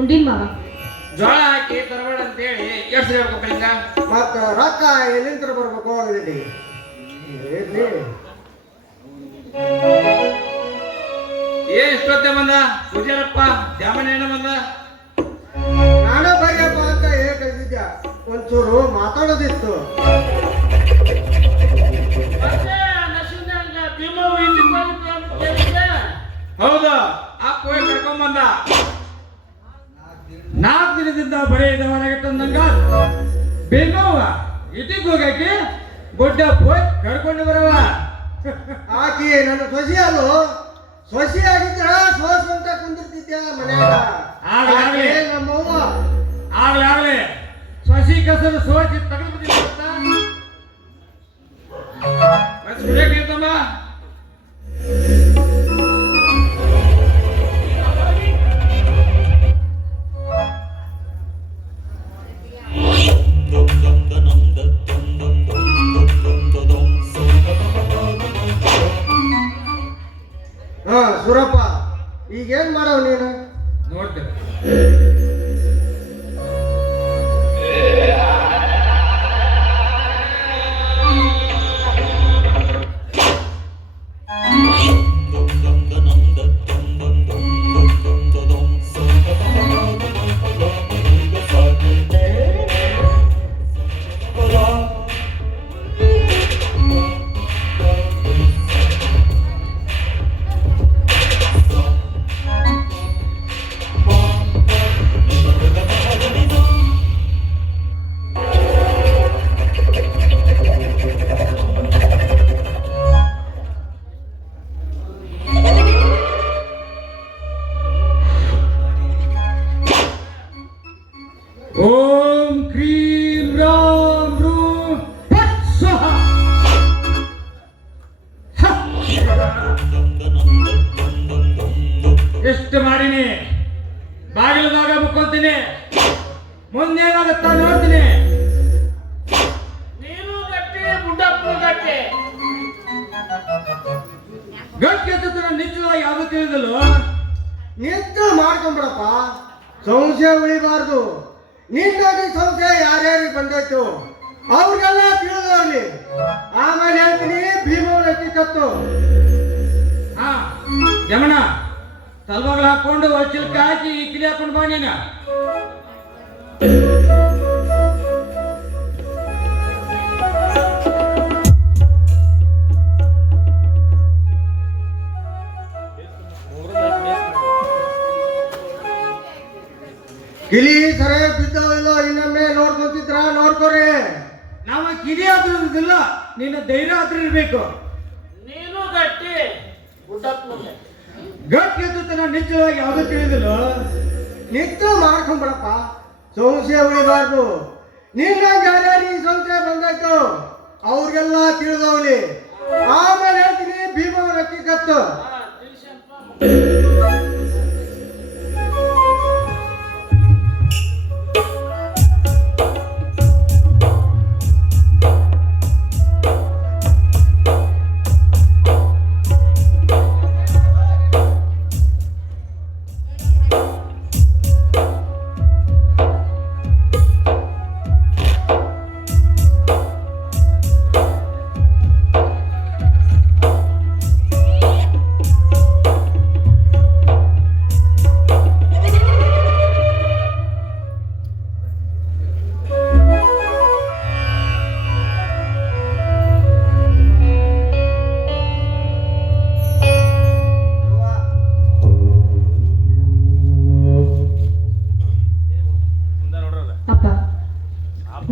ಉಂಡಿನ್ ಮಾವ. ಜೋಳ ಹಾಕಿ ತರಬೇಡ ಅಂತೇಳಿ ಎಷ್ಟು ಹೇಳ್ಬೇಕು ಹಿಂಗ ಮತ್ತ ರೊಕ್ಕ ಎಲ್ಲಿಂದ ಬರ್ಬೇಕು ಹೋಗಲಿ ಇಷ್ಟೊತ್ತೆ ಬಂದ ಪೂಜಾರಪ್ಪ ದ್ಯಾಮಣ್ಣ ಏನ ಬಂದ ನಾನೇ ಬರೆಯಪ್ಪ ಅಂತ ಹೇಳ್ತಿದ್ದೆ ಒಂಚೂರು ಮಾತಾಡೋದಿತ್ತು. ಹೌದು ಆ ಕೋಯ್ ಕರ್ಕೊಂಡ್ ಬಂದ 4 ದಿನದಿಂದ ಬರೀ ಇದ್ದವನಾಗಿತ್ತಂದಂಗ ಬೇಗವ ಇಟಿಗೆ ಹೋಗಕ್ಕೆ ದೊಡ್ಡ ಪೋಯ್ ಕರ್ಕೊಂಡು ಬರವ ಆಕಿ ನನ್ನ ಸೊಸಿ ಅಲ್ಲೋ ಸೊಸಿ ಆಗಿದ್ರ ಸೋಸ್ಕೊಂತ ಕುಂದಿರ್ತಿದ್ದೆ ಮನ್ಯಾಗ. ಆಗ್ಲೇ ನಮ್ಮವ್ವ ಆಗ್ಲೇ ಸೊಸಿ ಕಸರು ಸೋಚಿ ತಗೊಂಡ್ಬಿಟ್ಟಿಲ್ಲ ಸುರಪ್ಪ ಈಗೇನ್ ಮಾಡವ್ ನೀನು ನೋಡ್ತೇನೆ. ಓಂ ಕ್ರೀಂ ರಾಂ ರೂಂ ಫಟ್ ಸ್ವಾಹಾ. ಎಷ್ಟು ಮಾಡಿನಿ ಬಾಗಿಲದಾಗ ಮುಕ್ಕೊಳ್ತೀನಿ ಮುಂದೇನಾಗತ್ತಾ ನೋಡ್ತೀನಿ. ನೀನು ಗಟ್ಟಿ ಬುಡ್ಡಪ್ಪು ಗಟ್ಟಿ ಗಟ್ಟಿ ಅಂತ ನಿಶ್ಚಯವಾಗಿ ಯಾವುದು ತಿಳಿದಲ್ಲೋ ನಿಂತು ಮಾಡ್ಕೊಂಬಿಡಪ್ಪ ಸಂಶಯ ಉಳಿಬಾರ್ದು. ನಿನ್ನಾಗಿ ಸಂಶಯ ಯಾರ್ಯಾರಿಗೆ ಬಂದೈತು ಅವ್ರಿಗೆಲ್ಲ ತಿಳಿದವ್ಲಿ. ಆಮೇಲೆ ಹೇಳ್ತೀನಿ ಭೀಮವನ ಕಿತ್ತು ಹಾ ಯಮನ ತಲ್ವಾಗ್ಲು ಹಾಕೊಂಡು ಚಿಲ್ಕ ಹಾಕಿ ಕಿಲಿ ಹಾಕೊಂಡು ಬಾ ನೀನ. ಕಿಲಿ ಸರಿ ಬಿದ್ದಾವಿಲ್ಲ ಇನ್ನೊಮ್ಮೆ ನೋಡ್ಕೊಂತಿದ್ರ ನೋಡ್ಕೊರಿ. ನಾವ ಕಿಲಿ ಆದ್ರಿಲ್ಲ ನಿನ್ನ ಧೈರ್ಯ ಆದ್ರೂ ಇರ್ಬೇಕು. ನೀನು ಗಟ್ಟಿ ಗಟ್ಟಿ ಎತ್ತುತ್ತ ನಿಶ್ಚಯವಾಗಿ ಯಾವುದು ತಿಳಿದಿಲ್ಲ ನಿಂತು ಮಾಡ್ಕೊಂಬಿಡಪ್ಪ ಸಂಶಯ ಉಳಿಬಾರ್ದು. ನಿನ್ನಾಗ ಯಾರ್ಯಾರಿಗೆ ಸಂಶಯ ಬಂದಾಯ್ತು ಅವ್ರಿಗೆಲ್ಲ ತಿಳಿದವ್ಲಿ. ಆಮೇಲೆ ಹೇಳ್ತೀನಿ ಭೀಮವನ ಕಿತ್ತು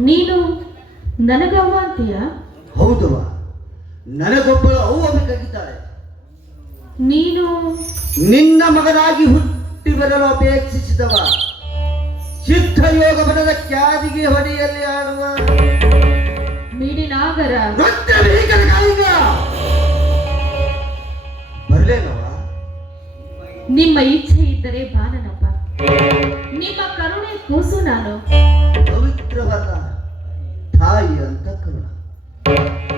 ನೀನು ನನಗವ್ವ ಅಂತೀಯ? ಹೌದವ್ವ, ನನಗೊಬ್ಬಳು ಅವ್ವ ಬೇಕಾಗಿದ್ದಾಳೆ. ನೀನು ನಿನ್ನ ಮಗನಾಗಿ ಹುಟ್ಟಿ ಬರಲು ಅಪೇಕ್ಷಿಸಿದವ. ಸಿದ್ಧಯೋಗ ಬರದ ಕ್ಯಾದಿಗೆ ಹೊಡೆಯಲ್ಲಿ ಆಡುವ ನೀಡಿನಾಗರ ಬರ್ಲೇನವ? ನಿಮ್ಮ ಇಚ್ಛೆ ಇದ್ದರೆ ಬಾನನಪ್ಪ. ನಿಮ್ಮ ಕರುಣೆ ಕೂಸು ನಾನು. ಪವಿತ್ರವಾದ ತಾಯಿ ಅಂತ ಕರುಣ.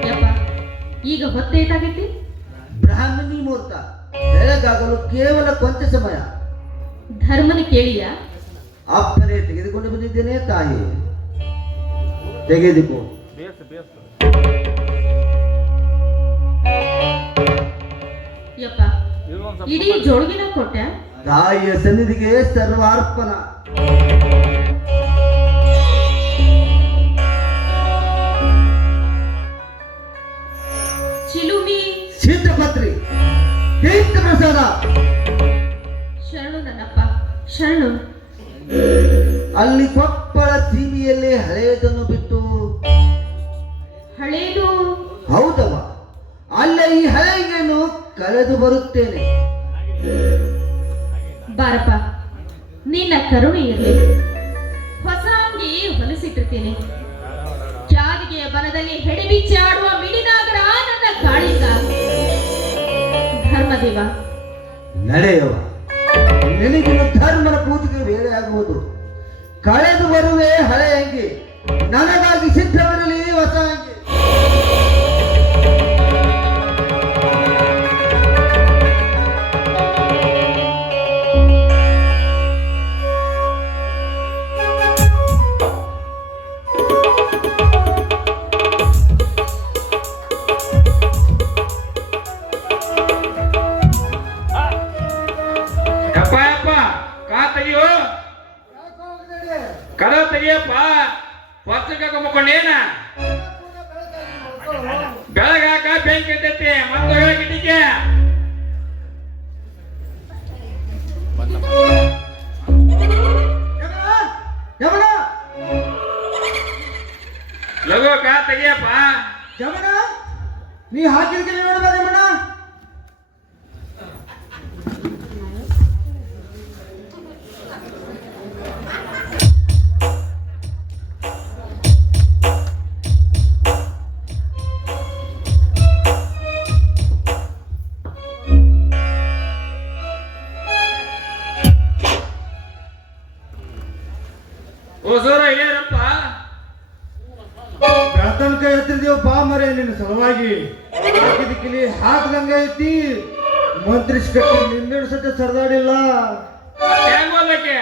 ಯಪ್ಪ, ಈಗ ಹೊತ್ತೇಟಾಗೈತಿ? ಬ್ರಾಹ್ಮಣಿ ಮುಹೂರ್ತ ಬೆಳಗಾಗಲು ಕೇವಲ ಕೊಂಚ ಸಮಯ. ಧರ್ಮನ ಕೇಳಿಯ? ಅಪ್ಪನೇ ತೆಗೆದುಕೊಂಡು ಬಂದಿದ್ದೇನೆ ತಾಯಿ. ತೆಗೆದುಕೋ. ಯಪ್ಪ ಇಡೀ ಜೋಳಿಗೆನ ಕೊಟ್ಟೆ. ತಾಯಿಯ ಸನ್ನಿಧಿಗೆ ಸರ್ವಾರ್ಪಣ. ಚಿಲುಮಿ ಸಿದ್ಧಪತ್ರಿ ತೀರ್ಥ ಪ್ರಸಾದ. ಶರಣು ನನ್ನಪ್ಪ ಶರಣು. ಅಲ್ಲಿ ಕೊಪ್ಪಳ ಸೀಮೆಯಲ್ಲಿ ಹಳೆಯದನ್ನು ಬಿಟ್ಟು. ಹಳೇದು? ಹೌದವ, ಅಲ್ಲೇ ಈ ಹಳೆಯನ್ನು ಕಳೆದು ಬರುತ್ತೇನೆ. ಬಾರಪ್ಪ ನಿನ್ನ ಕರುಣೆ ಇರಲಿ. ಹೊಸ ಅಂಗಿ ಹೊಲಿಸಿಟ್ಟಿರ್ತೀನಿ. ಜಾದಿಗೆಯ ಬನದಲ್ಲಿ ಹೆಡೆಬಿಚ್ಚಿ ಆಡುವ ಮಿಡಿನಾಗರ ನನ್ನ ಕಾಳಿಂಗ. ಧರ್ಮದೇವ ನಡೆಯವ, ನಿನಗಿನ್ನು ಧರ್ಮನ ಪೂಜೆಗೆ ಬೇರೆ ಆಗುವುದು. ಕಳೆದು ಬರುವೆ ಹಳೆ ಅಂಗಿ, ನನಗಾಗಿ ಸಿದ್ಧವಿರಲಿ ಹೊಸ ಅಂಗಿ. ಕರ ತೆಗಿಯಪ್ಪ. ಪತ್ರಿಕೆ ಮುಕ್ಕೊಂಡೇನ ಬೆಳಗಾಕ ಬೆಂಕಿ ಎತ್ತೈತಿ. ಮತ್ತೆ ಕಿಟಿಕೆ ಲಘು ಕಾ ತೆಗಿಯಪ್ಪ. ಜಮನ ನೀ ಹಾಕಿದ ನೋಡಬಾರ ಜಮನ. ಓಸೋರ ಇಲ್ಲೇನಪ್ಪ. ಬೆಳತನಕ ಎತ್ತಿರ್ದೇವ್ ಬಾ ಮರೆ ನಿನ್ನ ಸಲುವಾಗಿ. ಹಾಕಿದ ಕಿಲಿ ಹಾಕ್ದಂಗ ಐತಿ. ಮಂತ್ರಿಸ್ಕಟ್ಟಿ ನಿಂದಿಡ್ಸಕ್ಕೆ ಸರ್ದಾಡಿಲ್ಲ. ಹೆಂಗ್ ಓದಕ್ಕೆ?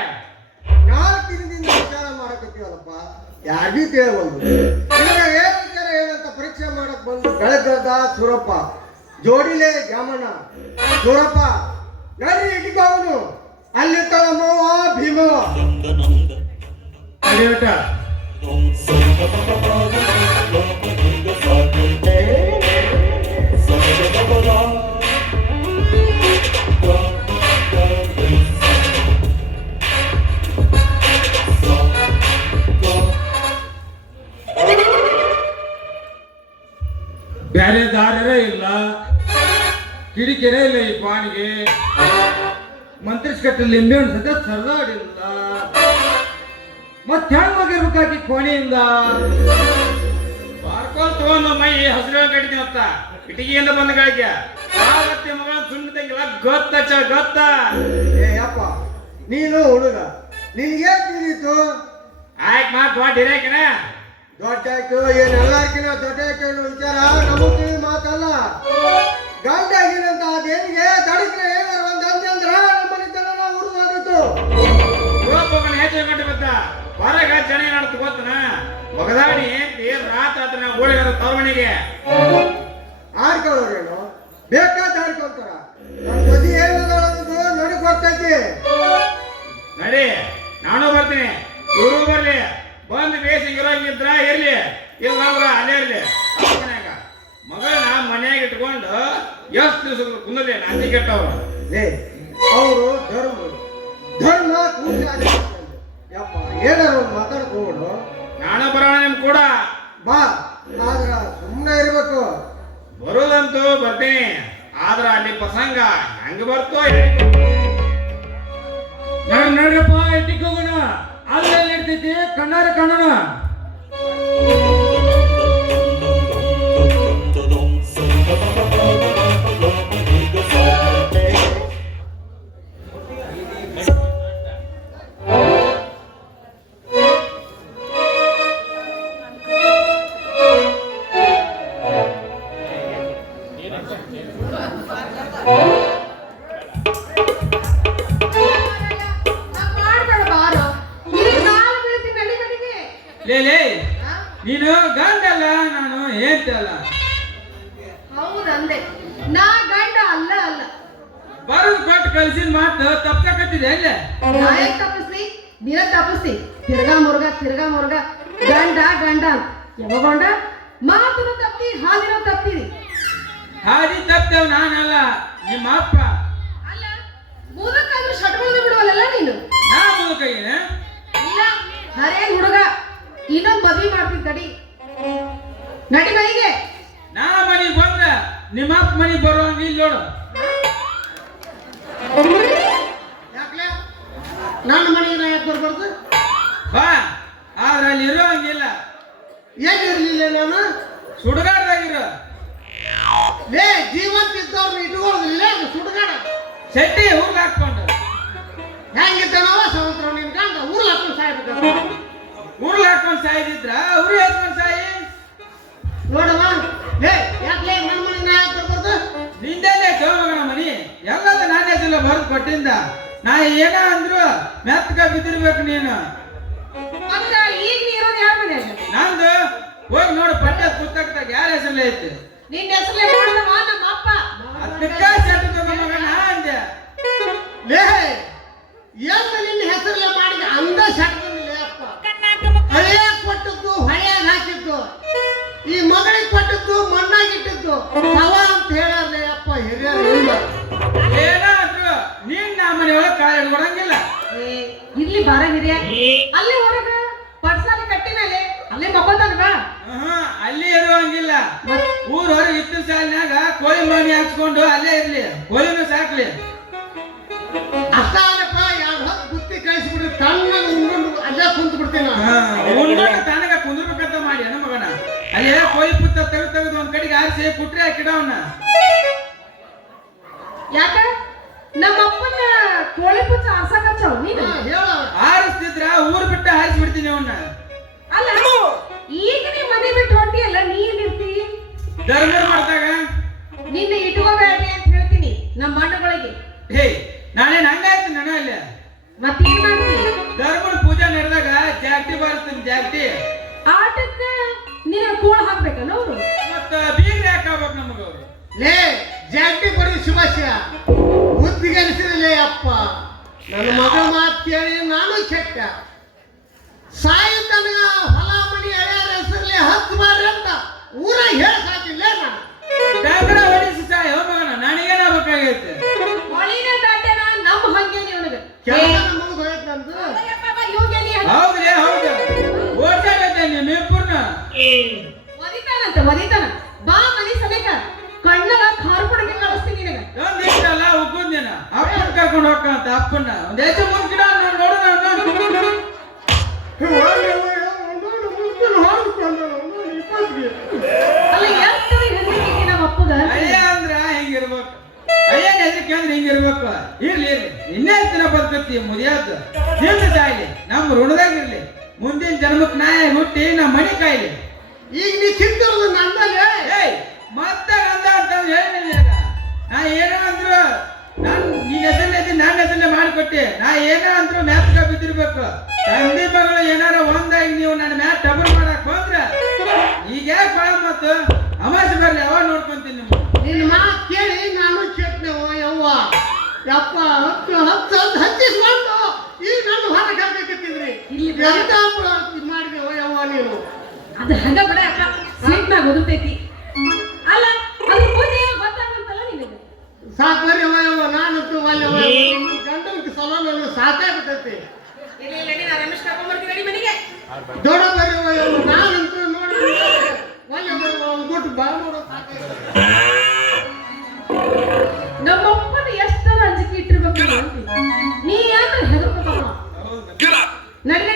4 ದಿನದಿಂದ ವಿಚಾರ ಮಾಡಕತ್ತೀವಲ್ಲಪ್ಪ, ಯಾರಿಗೂ ತಿಳಿಯಬಲ್ದು. ಏನ್ ವಿಚಾರ ಏನಂತ ಪರೀಕ್ಷೆ ಮಾಡಕ್ ಬಂದು ಬೆಳಗ್ಗದ ಸೂರಪ್ಪ ಜೋಡಿಲೆ ಜಾಮಣ್ಣ. ಸೂರಪ್ಪ ನಡಿ ಇಟ್ಕೋವನು. ಅಲ್ಲಿ ತಳಮವ ಭೀಮವ ನಡೆಯಟ. ಬ್ಯಾರೆ ದಾರ್ಯರೇ ಇಲ್ಲ, ಕಿಡಿಕೆರೆ ಇಲ್ಲ ಈ ಪಾಣಿಗೆ. ಮಂತ್ರಿಸ್ಕಟ್ಟಿ ಲಿಂಬೆ ಸದ್ಯ ಸರ್ದಾಡಿಲ್ಲ. ಮತ್ತೆ ಹೆಂಗ್ ಹೋಗಿರ್ಬೇಕಾಗಿ ಕೋಣೆಯಿಂದ? ಬಾರ್ಕೋಲ್ ತಗೊಂಡು ಮೈ ಹಸಿರು ಕಡಿತೀನಿ ಮತ್ತ ಕಿಟಕಿಯಿಂದ ಬಂದ ಗಳಿಗೆ ಆವತ್ತಿ ಮಗಳ ಸುಣ್ಣ ತಂಗಿಲ್ಲ. ಗೊತ್ತ ಏ ಅಪ್ಪ, ನೀನು ಹುಡುಗ, ನಿನ್ಗೇನ್ ತಿಳಿತು? ಆಯ್ತು ಮಾತು ದೊಡ್ಡ ಹಿರಿಯಾಕಿನ ದೊಡ್ಡ ಏನೆಲ್ಲಕ್ಕಿನ ದೊಡ್ಡ ವಿಚಾರ ನಮಗ್ ತಿಳಿ ಮಾತಲ್ಲ. ಗಂಡಾಗಿರಂತ ದೇವಿಗೆ ದಡಿದ್ರೆ ಏನಾರ ಒಂದ್ ಅಂತಂದ್ರ ನಮ್ಮನಿತನ ಹುಡುಗಾದಿತ್ತು. ಯುವಕನ ಹೆಚ್ಚು ಗಂಟೆ ಬದ್ದ ಹೊರಗ ಜನ ಏನಾಡ್ತು ಗೊತ್ತನ ಮಗದಾಡಿ ರಾತ್ ಆತ ನಾವು ಗೋಳಿ ತವಣಿಗೆ ಆಡ್ಕೊಳ್ಳೋರೇನು ಬೇಕಾದ ಆಡ್ಕೊಳ್ತಾರ. ನನ್ನ ಬದಿ ಏನದು ನನಗ್ ಗೊತ್ತೈತಿ. ನಡಿ ನಾನು ಬರ್ತೀನಿ, ಇವರು ಬರ್ಲಿ. ಬಂದು ಬೇಸಿ ಇರೋಂಗಿದ್ರ ಇರ್ಲಿ, ಇಲ್ಲ ಅಲ್ಲೇ ಇರ್ಲಿ. ಮಗಳನ್ನ ಮನ್ಯಾಗ ಇಟ್ಕೊಂಡು ಎಷ್ಟು ದಿವಸ ಕುಂದಲಿ ನಾಚಿ ಕೆಟ್ಟವ್ರು. ಅವರು ಧರ್ಮ ಯಪ್ಪ ಏನಾರು ಮಾತಾಡ್ಕೋಡು. ನಾನು ಬರೋಣ ನಿಮ್ ಕೂಡ. ಬಾ, ಆದ್ರ ಸುಮ್ಮನೆ ಇರ್ಬೇಕು. ಬರೋದಂತೂ ಬರ್ತೀನಿ, ಆದ್ರ ಅಲ್ಲಿ ಪ್ರಸಂಗ ಹೆಂಗ ಬರ್ತೋ. ನಡ್ರಪ್ಪ, ಎಟ್ಟಿಗೆ ಹೋಗೋಣ. ಅಲ್ಲೇ ಇರ್ತೈತಿ, ಕಣ್ಣಾರ ಕಾಣೋಣ. ಲೇ ನೀನು ಗಂಡಲ್ಲ, ನಾನು ಹೇಳ್ತಲ್ಲ. ಹೌದಂದೆ, ನಾ ಗಂಡ ಅಲ್ಲ ಅಲ್ಲ. ಬರೋದು ಕೊಟ್ಟು ಕಳ್ಸಿದ ಮಾತು ತಪ್ಸಕತ್ತಿದೆ ಅಲ್ಲೇ. ನಾಯಕ್ ತಪ್ಪಿಸ್ಲಿ, ನೀನ ತಪ್ಪಿಸ್ತಿ. ತಿರ್ಗಾ ಮುರ್ಗ ಗಂಡ ಗಂಡ ಯಾವಗೊಂಡ ಮಾತುನು ತಪ್ಪಿ ಹಾದಿನೂ ತಪ್ಪಿರಿ. ಹಾದಿ ತಪ್ಪೇವ್ ನಾನಲ್ಲ, ನಿಮ್ಮ ಅಪ್ಪ. ಅಲ್ಲ, ಮುದಕ್ಕಾದ್ರೂ ಶಟ್ಕೊಳ್ಳೋದು ಬಿಡುವಲ್ಲ ನೀನು. ನಾ ಮುದುಕಯ್ಯನ? ಇಲ್ಲ, ಹರೇನ್ ಹುಡುಗ ಇನ್ನೊಂದು ಮದ್ವಿ ಮಾಡ್ತೀನಿ ತಡಿ. ನಡಿ ಮನೆಗೆ. ನಾ ಮನೆಗೆ ಬಂದ ನಿಮ್ಮ ಅಪ್ಪ ಮನೆಗೆ ಬರೋ ನೀಲ್ ನೋಡು. ಯಾಕ್ಲೆ ನನ್ನ ಮನೆಗೆ ನಾ ಯಾಕೆ ಬರ್ಬಾರ್ದು? ಬಾ, ಆದ್ರೆ ಅಲ್ಲಿ ಇರೋ ಹಂಗಿಲ್ಲ. ಏನ್ ಇರ್ಲಿಲ್ಲ ನಾನು? ಸುಡುಗಾಡ್ದಾಗಿರೋ. ಲೇ ಜೀವಂತ ಇದ್ದವ್ರನ್ನ ಇಟ್ಕೊಳ್ಳೋದಿಲ್ಲ ಸುಡುಗಾಡ. ಶೆಟ್ಟಿ ಊರ್ಗ್ ಹಾಕೊಂಡು ಹೆಂಗಿದ್ದಾನವ ಸಹೋದರ ನಿನ್ ಗಂಡ ಊರ್ಲ್ ಹಾಕೊಂಡು ಸಾಯ್ಬೇಕು. ಊರ್ಗ್ ಹಾಕೊಂಡು ಸಾಯ್ದಿದ್ರ ಅವ್ರು ಹಾಕೊಂಡು ಸಾಯಿ. ನೋಡವ, ಲೇ ಯಾಕ್ಲೆ ನನ್ನ ಮನೆಗೆ ನಾ ಯಾಕೆ ಬರ್ಬಾರ್ದು? ನಿಂದೆಲ್ಲೇ ಗೌಮಗನ ಮನಿ ಎಲ್ಲದ ನಾನೇ ಹೆಸರು ಬರೆದು ಕೊಟ್ಟಿಂದ. ನಾ ಏನ ಅಂದ್ರು ಮೆತ್ತಗ ಬಿದ್ದಿರ್ಬೇಕು ನೀನು. ಅಲ್ಲ, ಈಗ ನೀ ಇರೋದು ಯಾರ ಮನೆಯಾಗ? ನಂದು ಹೋಗಿ ನೋಡು, ಪಠ್ಯ ಪುಸ್ತಕದಾಗ ಯಾರ ಹೆಸರಲ್ಲೇ ಐತಿ. ನಿನ್ನ ಹೆಸರಲ್ಲೇ ಮಾಡಿದವ ನಮ್ಮ ಅಪ್ಪ. ಅದಕ್ಕ ಸೆಟ್ಟು ಮಗನ ಅಂದೆ. ಲೇ ಎಲ್ಲ ನಿನ್ನ ಹೆಸರಲ್ಲೇ ಮಾಡಿದ ಅಂದ ಸೆಟ್ಕೊಂಡಿಲ್ಲ ಅಪ್ಪ. ಹಳೆಯ ಕೊಟ್ಟದ್ದು ಹಳೆಯಾಗ ಹಾಕಿದ್ದು, ಈ ಮಗಳಿಗೆ ಕೊಟ್ಟದ್ದು ಮಣ್ಣಾಗಿಟ್ಟಿದ್ದು ಸವ ಅಂತ ಹೇಳಲ್ಲ ಅಪ್ಪ ಹಿರಿಯರು. ಇಲ್ಲ ಏನಾದ್ರು ನೀನ್ ನಾ ಮನೆಯೊಳಗೆ ಕಾಲು ಕೊಡಂಗಿಲ್ಲ. ಇಲ್ಲಿ ಬಾರ ಹಿರಿಯ, ಅಲ್ಲಿ ಹೊರಗ ಪಡ್ಸಾಲಿ ಕಟ್ಟಿ ಮೇಲೆ ಅಲ್ಲೇ ಮಕ್ಕೋತಾನ ಬಾ. ಅಲ್ಲಿ ಇರುವಂಗಿಲ್ಲ. ಊರ್ ಹೊರಗೆ ಇತ್ತು ಸಾಲಿನಾಗ ಕೋಳಿ ಮಣಿ ಹಾಕ್ಸ್ಕೊಂಡು ಅಲ್ಲೇ ಇರ್ಲಿ, ಕೋಳಿನೂ ಸಾಕ್ಲಿ. ಅಷ್ಟ ಅಲ್ಲಪ್ಪ, ಎರಡು ಹೊತ್ತು ಬುತ್ತಿ ಕಳಿಸ್ಬಿಡ್ರಿ, ತಣ್ಣಗೆ ಉಂಡು ಅಲ್ಲೇ ಕುಂತು ಬಿಡ್ತೀನಿ. ಉಂಡು ತನಗ ಕುಂದ್ರಬೇಕಂತ ಮಾಡಿ ಅನ್ನ ಮಗನ. ಅಲ್ಲಿ ಕೋಳಿ ಪುತ್ತ ತೆಗೆದು ಒಂದ್ ಕಡೆಗೆ ಆರಿಸಿ ಕುಟ್ರಿ ಹಾಕಿಡವನ್ನ. ಯಾಕ ನಮ್ಮ ಅಪ್ಪನ ಕೋಳಿ ಪುಚ್ಚ ಆರ್ಸಕಚ್ಚವ್ ನೀನು? ಹೇಳ ಆರಿಸ್ತಿದ್ರ ಊರ್ ಬಿಟ್ಟು ಹಾರಿಸಿ ಬಿಡ್ತೀನಿ ಅವನ್ನ. ಅಲ್ಲ, ಈಗ ನೀ ಮನೆ ಬಿಟ್ಟು ಹೊಂಟಿಯಲ್ಲ, ನೀನ್ ಇರ್ತಿ ಧರ್ಮ ಮಾಡ್ದಾಗ ನಿನ್ನ ಇಟ್ಕೋಬೇಡ್ರಿ ಅಂತ ಹೇಳ್ತೀನಿ ನಮ್ಮ ಅಣ್ಣಗಳಿಗೆ. ಹೇ, ನಾನೇನ್ ಹಂಗಾಯ್ತು ನನ್ನ ಅಲ್ಲೇ. ಮತ್ತೇನ್ ಮಾಡ್ತೀನಿ? ಧರ್ಮನ ಪೂಜೆ ನಡೆದಾಗ ಜಾಗಟಿ ಬಾರಿಸ್ತೀನಿ, ಜಾಗಟಿ. ಆಟಕ್ಕ ನೀನು ಕೂಳ ಹಾಕ್ಬೇಕಲ್ಲ ಅವ್ರು. ಮತ್ತ ಬೀಗ್ರಿ ಹಾಕಬೇಕು ನಮಗವ್ರು. ಲೇ ಜಾಗಟಿ ಬಡಿ ಶುಭಾಶಯ ಬುದ್ಧಿಗೆನಿಸಿರಲೇ ಅಪ್ಪ. ನನ್ನ ಮಗ ಮಾತು ಕೇಳಿ ನಾನು ಕೆಟ್ಟ ಸಾಯಿ ತನಗ ಹೊಲ ಮನಿ ಹಳೆಯರ ಹೆಸರಲ್ಲಿ ಹತ್ತು ಬಾರಿ ಅಂತ ಊರಾಗ ಹೇಳಿ ಸಾಕಿಲ್ಲ ನಾನು. ಡಾಕ್ರ ಹೊಡಿಸಿ ಸಾಯ ಮಗನ, ನನಗೇನಾಗಬೇಕಾಗೈತೆ. ಹೊಳಿನ ದಾಟ್ಯಾನ ನಮ್ಮ ಹಂಗೆ ನಿನಗೆ. ಕೆಲಸ ಮುಗಿದು ಹೋಯ್ತು ನಂದು. ಹೌದ್ರಿ, ಹೌದು. ಓಡ್ಸಾಗತ್ತೆ ನಿಮ್ಮಿಬ್ಬರನ್ನ. ಒದಿತಾನ ಬಾ ಮನಿ ಸನೇಕ ಕಣ್ಣಗ ಖಾರ ಪುಡಿಗೆ ಕಳಿಸ್ತೀನಿ ನಿನಗೆ. ಒಂದ್ ಇಷ್ಟಲ್ಲ ಉಗ್ಗುದ್ ನೀನ ಅಪ್ಪನ್ ಕರ್ಕೊಂಡು ಹೋಗ್ಕಂತ ಅಪ್ಪನ್ನ ಒಂದ್ ಹೆಚ್ಚು ಮುಂದ್ ಗಿಡ ನೋಡು ನಾನು. ಅಲ್ಲ, ಎಷ್ಟು ಹೆದರಿಕೆ ನಮ್ಮ ಅಪ್ಪಗ. ಅಯ್ಯ ಅಂದ್ರ ಹಿಂಗಿರ್ಬೇಕು, ಅಯ್ಯನ ಹೆದರಿಕೆ ಅಂದ್ರೆ ಹಿಂಗಿರ್ಬೇಕು. ಇರ್ಲಿ ಇರ್ಲಿ, ಇನ್ನೇ ದಿನ ಬದುಕತ್ತಿ ಮುದಿಯಾದ ನಿಮ್ದು ಸಾಯ್ಲಿ, ನಮ್ ಋಣದಾಗಿರ್ಲಿ. ಮುಂದಿನ ಜನ್ಮಕ್ ನಾಯ ಹುಟ್ಟಿ ನಮ್ಮ ಮನಿ ಕಾಯ್ಲಿ. ಈಗ ನೀ ತಿಂತಿರೋದು ನನ್ನಲ್ಲೇ. ಏಯ್ ಮತ್ತೆ ಅಂದ ಅಂತಂದ್ರೆ ಹೇಳಿಲ್ಲ. ನಾ ಏನೋ ಅಂದ್ರು ನಿನ್ನ ಹೆಸರಲ್ಲೇ ನನ್ನ ಹೆಸರಲ್ಲೇ ಮಾಡಿಕೊಟ್ಟಿ. ನಾ ಏನೋ ಅಂದ್ರು ಮ್ಯಾತ್ಗ ಬಿದ್ದಿರ್ಬೇಕು. ತಂದೆ ಮಗಳು ಏನಾರ ಒಂದಾಗಿ ನೀವು ನನ್ನ ಮ್ಯಾತ್ ಟಬರ್ ಮಾಡಕ್ ಹೋದ್ರ ಈಗ ಯಾಕೆ ಬಳ ಮತ್ತು ಅಮಾಸೆ ಬರ್ಲಿ ಅವಾಗ ನೋಡ್ಕೊಂತೀನಿ. ನಿನ್ನ ಮಾತು ಕೇಳಿ ನಾನು ಕೆಟ್ಟನೆವ ಯವ್ವ ಯಪ್ಪ. ಹತ್ತು ಹಚ್ಚಿಸ್ಕೊಂಡು ಈಗ ನನ್ನ ಹೊರಗೆ ಹಾಕತ್ತಿದ್ರಿ. ಇಲ್ಲಿ ಎಂತ ಮಾಡಿದೆವ ಯವ್ವ ನೀನು. ಅದು ಹಂಗ ಬಿಡ ಅಕ್ಕ, ಸ್ವೀಟ್ನಾಗ ಓದುತ್ತೈತಿ. ಅಲ್ಲ, ಅದು ಪೂಜೆ ಗೊತ್ತಾಗಂತಲ್ಲ ನಿನಗೆ. ಸಾಕು ಬರ್ರಿ ಯವ್ವ, ನಾನಂತೂ ಒಳ್ಳೆವ ಗಂಡನ ಸಲ ನನಗೆ ಸಾಕಾಗ್ತೈತಿ. ಇಲ್ಲ ಇಲ್ಲ, ನೀನು ರಮೇಶ್ ಕರ್ಕೊಂಡ್ಬರ್ತೀನಿ ನಡಿ ಮನೆಗೆ. ದೊಡ್ಡ ಬರ್ರಿ ಯವ್ವ, ನಾನಂತೂ ನೋಡಿ ಒಳ್ಳೆ ಗುಟ್ಟು ಬಾ ನೋಡೋ ಸಾಕಾಗ್ತೈತಿ. ನಮ್ಮಪ್ಪನ ಎಷ್ಟರ ಅಂಜಿಕೆ ಇಟ್ಟಿರ್ಬೇಕು ಅಂತೀನಿ. ನೀ ಯಾಕೆ ಹೆದರ್ಕೋತಾವ? ನಡಿ